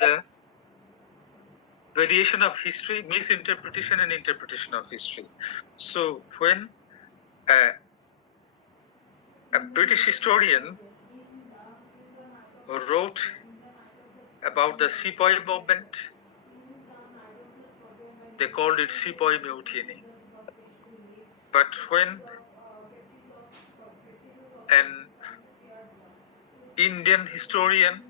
the variation of history, misinterpretation and interpretation of history. So when a British historian wrote about the Sepoy movement, they called it Sepoy Mutiny. But when an Indian historian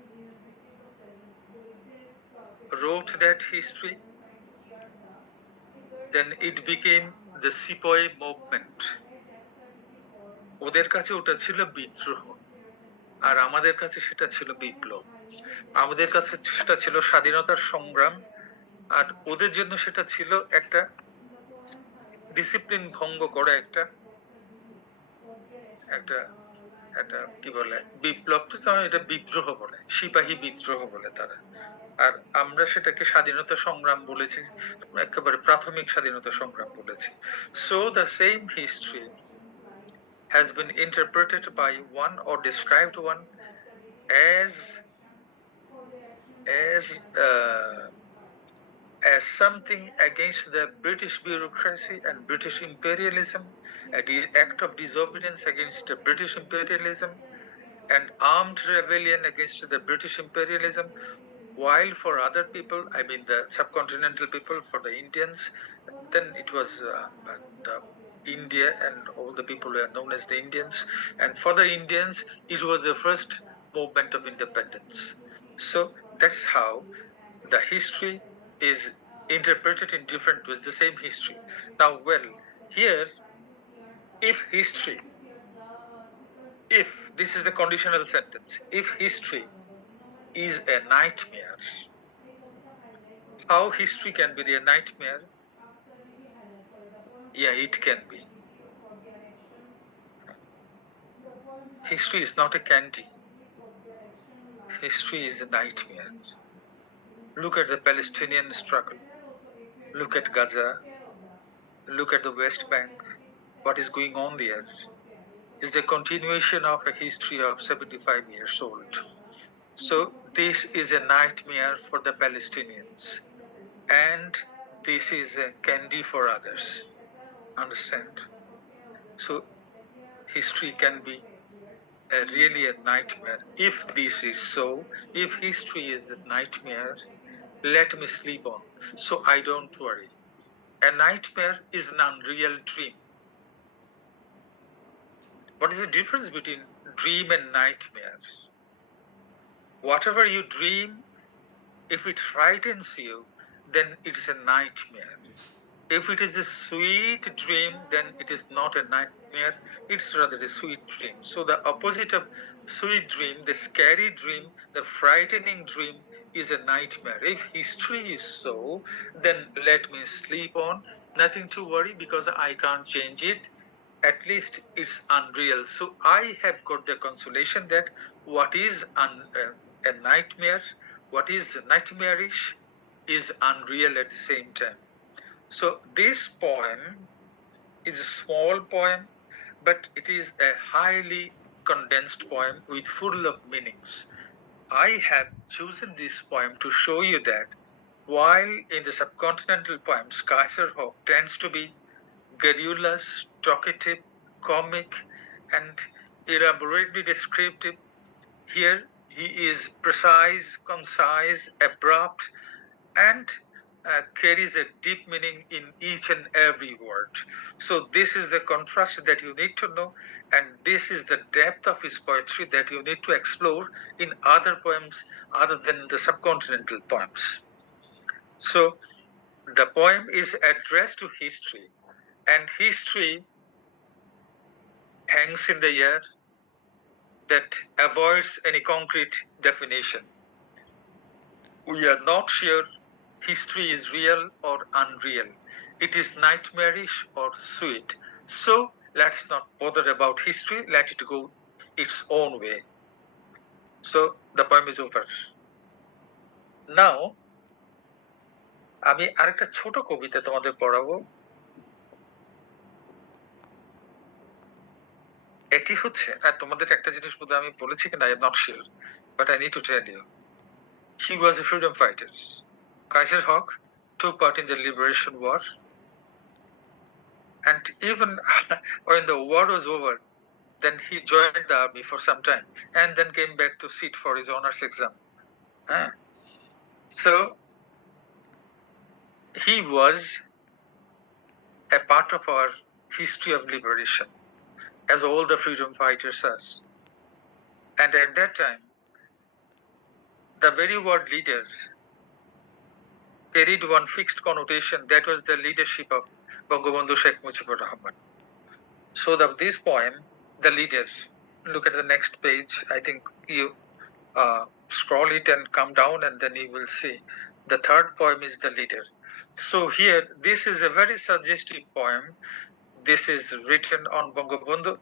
wrote that history, then it became the Sepoy movement. ওদের কাছে ওটা ছিল বিদ্রোহ, আর আমাদের কাছে সেটা ছিল বিপ্লব। আমাদের কাছে সেটা ছিল স্বাধীনতার সংগ্রাম, আর ওদের জন্য সেটা ছিল একটা ডিসিপ্লিন ভঙ্গ করা একটা কি বলে বিপ্লব, তো এটা বিদ্রোহ বলে, সিপাহী বিদ্রোহ বলে তারা। আর আমরা সেটাকে স্বাধীনতা সংগ্রাম বলেছি, একেবারে প্রাথমিক স্বাধীনতা সংগ্রাম বলেছি। So the same history has been interpreted by one or described one as something against the British bureaucracy and British imperialism, an act of disobedience against the British imperialism, an armed rebellion against the British imperialism, while for other people, I mean the subcontinental people, for the Indians, then it was the India and all the people who are known as the Indians, and for the Indians it was the first movement of independence. So that's how the history is interpreted in different ways, the same history. Now, well, here, if this is the conditional sentence, if history is a nightmare, how history can be a nightmare? Yeah, it can be. History is not a candy. History is a nightmare. Look at the Palestinian struggle. Look at Gaza. Look at the West Bank. What is going on there is the continuation of a history of 75 years old. So this is a nightmare for the Palestinians, and this is a candy for others. Understand? So history can be really a nightmare. If this is so, if history is a nightmare, let me sleep on, so I don't worry. A nightmare is an unreal dream. What is the difference between dream and nightmare? Whatever you dream, if it frightens you, then it is a nightmare. If it is a sweet dream, then it is not a nightmare, it's rather a sweet dream. So the opposite of sweet dream, the scary dream, the frightening dream is a nightmare. If history is so, then let me sleep on, nothing to worry, because I can't change it. At least it's unreal. So I have got the consolation that what is a nightmare, what is nightmarish, is unreal at the same time. So this poem is a small poem, but it is a highly condensed poem with full of meanings. I have chosen this poem to show you that while in the subcontinental poems, Kaiserhoff tends to be garrulous, talkative, comic, and elaborately descriptive, here he is precise, concise, abrupt, and carries a deep meaning in each and every word. So this is the contrast that you need to know, and this is the depth of his poetry that you need to explore in other poems other than the subcontinental poems. So the poem is addressed to history, and history hangs in the air that avoids any concrete definition. We are not sure history is real or unreal. It is nightmarish or sweet. So let's not bother about history. Let it go its own way. So the poem is over. Now, আমি আরেকটা ছোট কবিতা তোমাদের পড়াবো। এটি হচ্ছে, আর তোমাদের একটা জিনিস বোধহয় আমি বলেছি কিনা, I am not sure, but I need to tell you. he was a freedom fighter. Kaiser Hawk took part in the liberation war, and even when the war was over, then he joined the army for some time and then came back to sit for his honors exam. So he was a part of our history of liberation, as all the freedom fighters are. And at that time, the very word leaders carried one fixed connotation, that was the leadership of Bangabandhu Sheikh Mujibur Rahman. So this poem, The Leaders, look at the next page. I think you scroll it and come down, and then you will see the third poem is The Leader. So here, this is a very suggestive poem. This is written on Bangabandhu.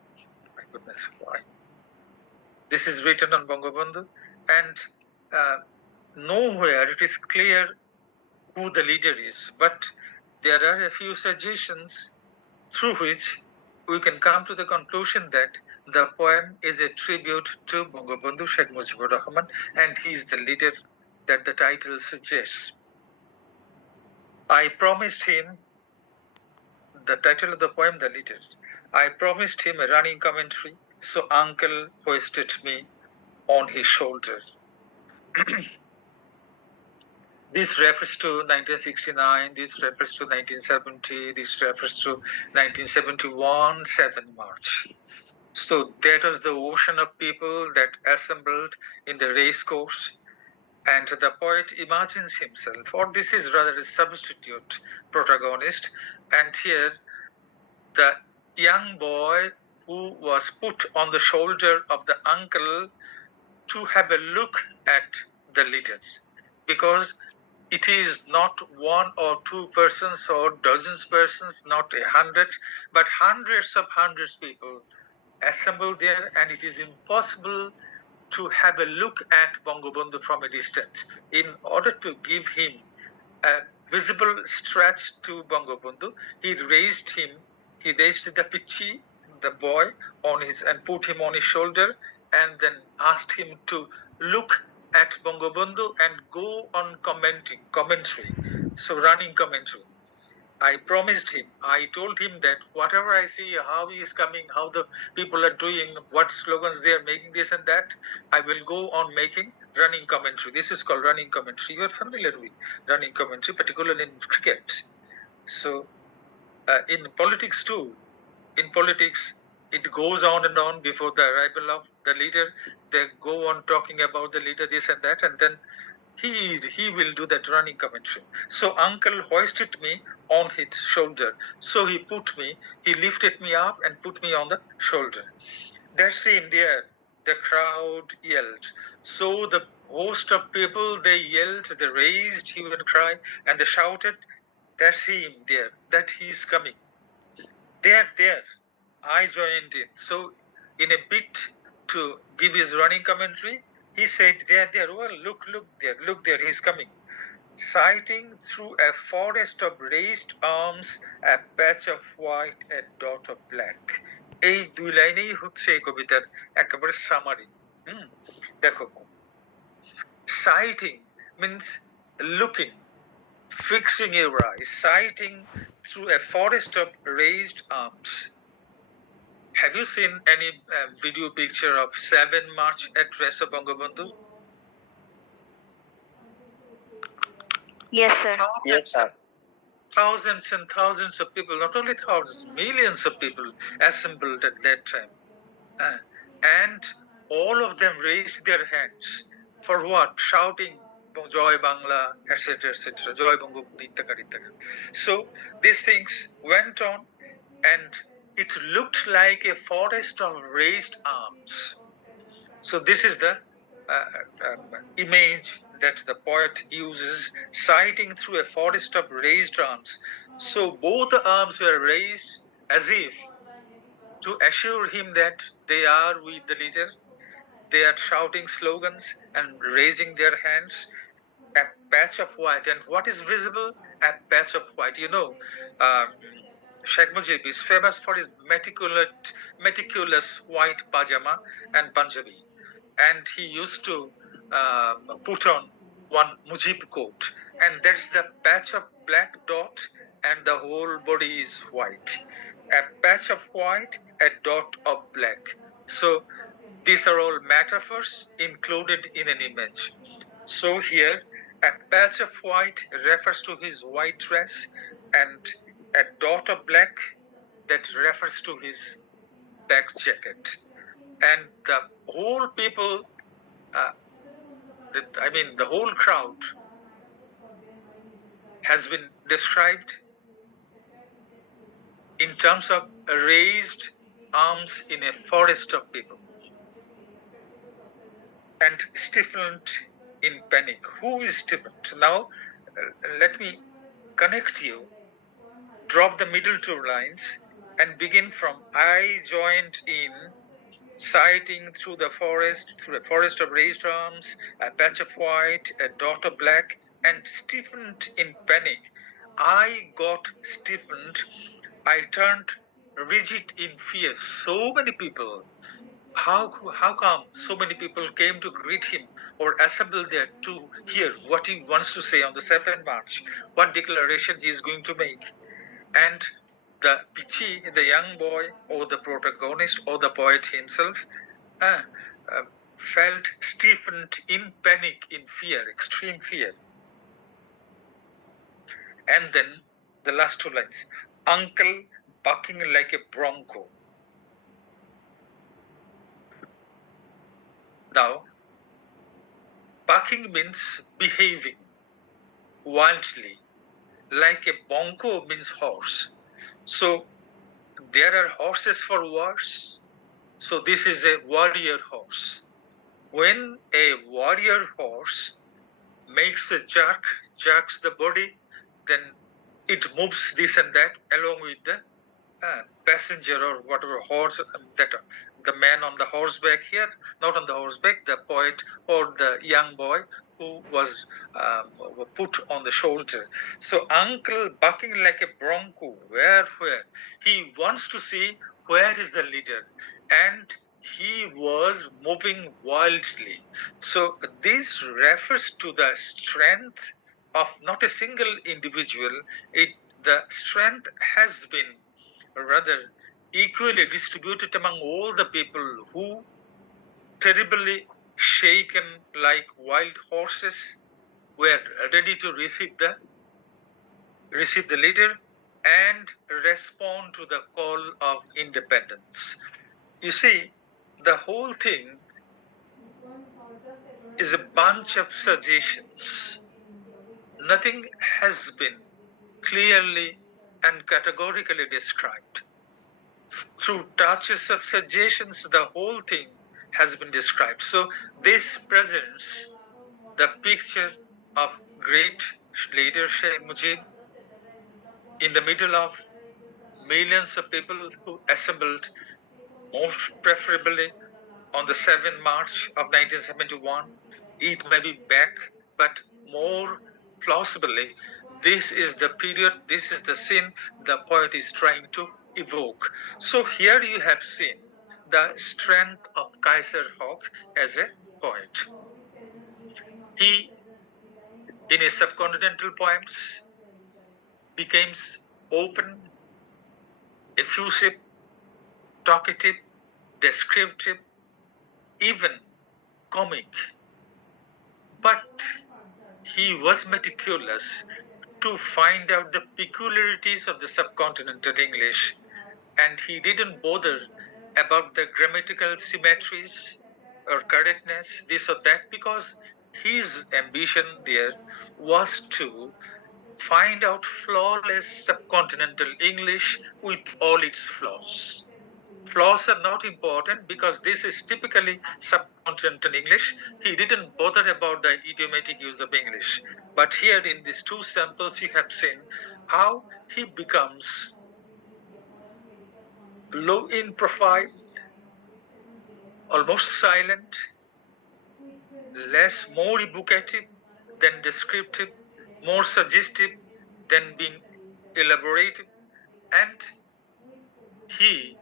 My goodness, why? This is written on Bangabandhu, and nowhere it is clear who the leader is, but there are a few suggestions through which we can come to the conclusion that the poem is a tribute to Bangabandhu Sheikh Mujibur Rahman, and he is the leader that the title suggests. I promised him, the title of the poem, The Leader, I promised him a running commentary, so uncle hoisted me on his shoulder. This refers to 1969, this refers to 1970, this refers to 1971, 7 March. So that was the ocean of people that assembled in the race course, and the poet imagines himself, or this is rather a substitute protagonist, and here the young boy who was put on the shoulder of the uncle to have a look at the leaders, because it is not one or two persons or dozens persons, not 100, but hundreds of people assembled there, and it is impossible to have a look at Bangabandhu from a distance. In order to give him a visible stretch to Bangabandhu, he raised the Pichi, the boy, on his, and put him on his shoulder, and then asked him to look at Bangabandhu and go on commentary, so running commentary. I promised him, I told him that whatever I see, how he is coming, how the people are doing, what slogans they are making, this and that, I will go on making running commentary. This is called running commentary. You are familiar with running commentary, particularly in cricket. So in politics too, in politics, it goes on and on before the arrival of the leader. They go on talking about the leader, this and that, and then he will do that running commentary. So uncle hoisted me on his shoulder. So he lifted me up and put me on the shoulder. That's him there. The crowd yelled. So the host of people, they yelled, they raised hue and cry, and they shouted, that's him there, that he is coming. There. I joined in. So in a bid to give his running commentary, he said, there, well, look there, he's coming. Sighting through a forest of raised arms, a patch of white, a dot of black. এই দুই লাইনেই হচ্ছে এই কবিতার একেবারে summary. দেখো, sighting means looking, fixing your eyes, sighting through a forest of raised arms. Have you seen any video picture of 7 March address of Bangabandhu? Yes, sir. Yes, sir. Thousands and thousands of people, not only thousands, millions of people assembled at that time. And all of them raised their hands. For what? Shouting, Joy Bangla, etc., etc., Joy Bangabandhu, ittaka. So these things went on, and it looked like a forest of raised arms. So this is the image that the poet uses, sighting through a forest of raised arms. So both arms were raised as if to assure him that they are with the leader. They are shouting slogans and raising their hands. A patch of white, and what is visible? A patch of white. You know, Sheikh Mujib is famous for his meticulous white pajama and Punjabi, and he used to put on one mujib coat, and that's the patch of black dot, and the whole body is white. A patch of white, a dot of black. So these are all metaphors included in an image. So here, a patch of white refers to his white dress, and a dot of black that refers to his black jacket. And the whole people, the whole crowd has been described in terms of raised arms in a forest of people and stiffened in panic. Who is stiffened? Now, let me connect you, drop the middle two lines, and begin from I joined in, sighting through a forest of raised arms, a patch of white, a dot of black, and stiffened in panic. I got stiffened. I turned rigid in fear. So many people. How come so many people came to greet him or assembled there to hear what he wants to say on the 7th March, what declaration he is going to make? And the Pichi, the young boy, or the protagonist, or the poet himself, felt stiffened in panic, in fear, extreme fear. And then the last two lines, uncle bucking like a bronco. Now, bucking means behaving wildly, like a bronco means horse. So there are horses for wars. So this is a warrior horse. When a warrior horse makes a jerk, jerks the body, then it moves this and that along with the passenger or whatever horse, that the man on the horseback here, not on the horseback, the poet or the young boy who was put on the shoulder. So uncle bucking like a bronco, where? He wants to see where is the leader, and he was moving wildly. So this refers to the strength of not a single individual. The strength has been rather equally distributed among all the people who, terribly shaken like wild horses, were ready to receive the leader and respond to the call of independence. You see, the whole thing is a bunch of suggestions. Nothing has been clearly and categorically described. Through touches of suggestions, the whole thing has been described. So this presents the picture of great leader Sheikh Mujib in the middle of millions of people who assembled, most preferably on the 7th March of 1971. It may be back, but more plausibly, this is the period, this is the scene the poet is trying to evoke. So here you have seen the strength of Kaiser Hawk as a poet. He, in his subcontinental poems, becomes open, effusive, talkative, descriptive, even comic. But he was meticulous to find out the peculiarities of the subcontinental English, and he didn't bother about the grammatical symmetries or correctness, this or that, because his ambition there was to find out flawless subcontinental English with all its flaws. Flaws are not important because this is typically subcontinental English. He didn't bother about the idiomatic use of English. But here in these two samples, you have seen how he becomes low in profile, almost silent, more evocative than descriptive, more suggestive than being elaborated, and he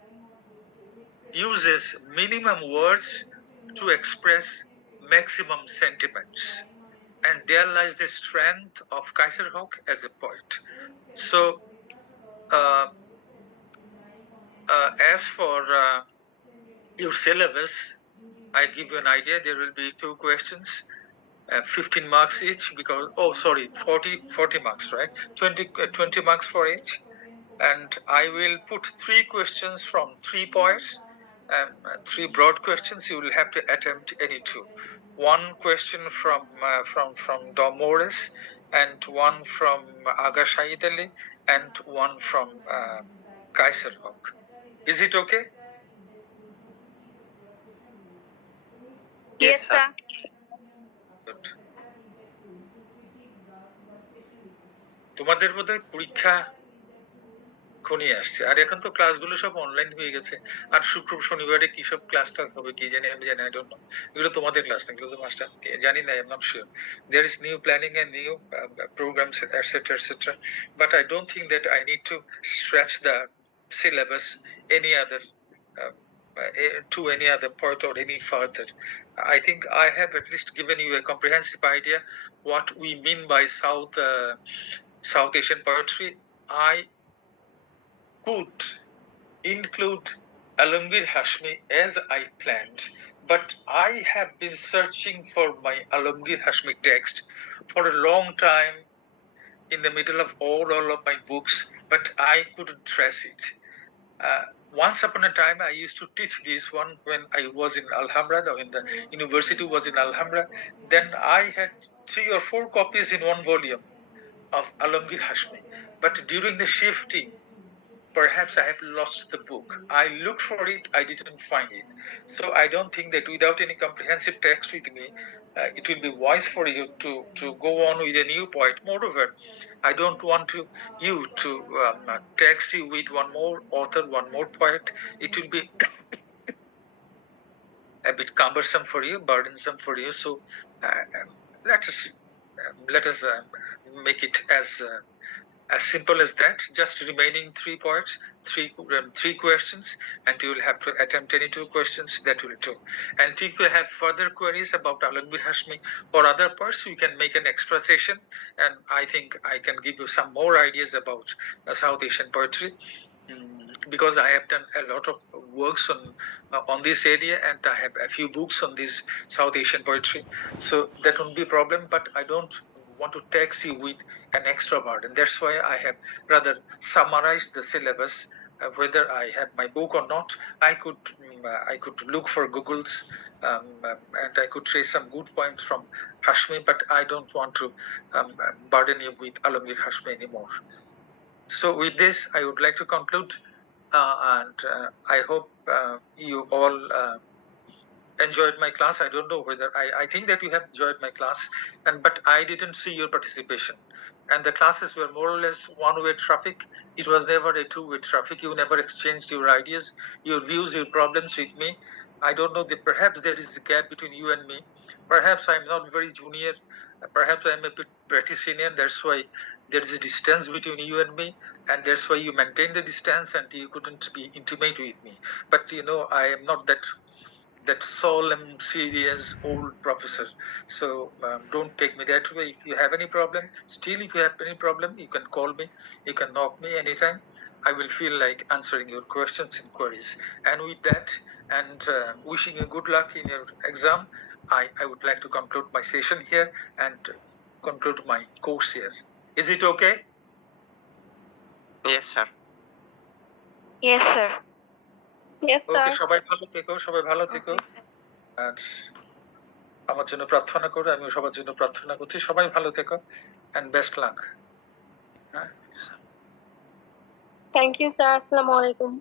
uses minimum words to express maximum sentiments. and there lies the strength of Kaiserhoek as a poet. So, as for your syllabus, I give you an idea. There will be 2 questions, 15 marks each, because 40 marks, right? 20 marks for each. And I will put 3 questions from 3 poets, 3 broad questions. You will have to attempt any 2. 1 question from Dom Morris, and 1 from Aga Shahid Ali, and 1 from Kaiserhoek. Is it okay? Yes, sir. Good. তোমাদের বোধহয় পরীক্ষা খনি আসছে, আর এখন তো ক্লাসগুলো সব online হয়ে গেছে, আর শনিবারে কি সব ক্লাস টাস হবে কি জানি, আমি জানি, আই ডোন্ট নো। এগুলো তোমাদের ক্লাস না, এগুলো তো মাস্টার, জানি না, I am not sure. There is new planning and new programs, etc. But I don't think that I need to stretch the syllabus any other to any other point or any further. I think I have at least given you a comprehensive idea what we mean by South Asian poetry. I could include Alamgir Hashmi as I planned, but I have been searching for my Alamgir Hashmi text for a long time in the middle of all of my books, but I couldn't trace it. Once upon a time, I used to teach this one when I was in Alhambra, when the university was in Alhambra. Then I had 3 or 4 copies in 1 volume of Alamgir Hashmi. But during the shifting, perhaps I have lost the book. I looked for it, I didn't find it. So I don't think that without any comprehensive text with me, it will be wise for you to go on with a new poet. Moreover, I don't want you to text you with 1 more author, 1 more poet. It will be a bit cumbersome for you, burdensome for you. So let us make it as simple as that. Just remaining 3 poets, 3 questions, and you will have to attempt any 2 questions. That will do. And if you have further queries about Alamgir Hashmi or other poets, you can make an extra session, and I think I can give you some more ideas about South Asian poetry, because I have done a lot of works on this area, and I have a few books on this South Asian poetry. So that won't be a problem, but I don't want to tax you with an extra burden. That's why I have rather summarized the syllabus. Whether I have my book or not, I could look for Google's, and I could trace some good points from Hashmi, but I don't want to burden you with Alamgir Hashmi anymore. So with this, I would like to conclude, and I hope you all enjoyed my class. I don't know whether I think that you have enjoyed my class, but I didn't see your participation, and the classes were more or less 1-way traffic. It was never a 2-way traffic. You never exchanged your ideas, your views, your problems with me. I don't know, perhaps there is a gap between you and me. Perhaps I'm not very junior, perhaps I'm a bit pretty senior. That's why there is a distance between you and me, and that's why you maintain the distance and you couldn't be intimate with me. But I am not that solemn, serious old professor. So don't take me that way. If you have any problem, if you have any problem, you can call me, you can knock me anytime. I will feel like answering your questions and queries. And with that, and wishing you good luck in your exam, I would like to conclude my session here and conclude my course here. Is it okay? Yes, sir. Yes, sir. Yes, sir. Okay, সবাই ভালো থেকো, আর আমার জন্য প্রার্থনা করো। আমিও সবার জন্য প্রার্থনা করছি। সবাই ভালো থেকো, and best luck. Thank you, sir. Assalamu alaikum.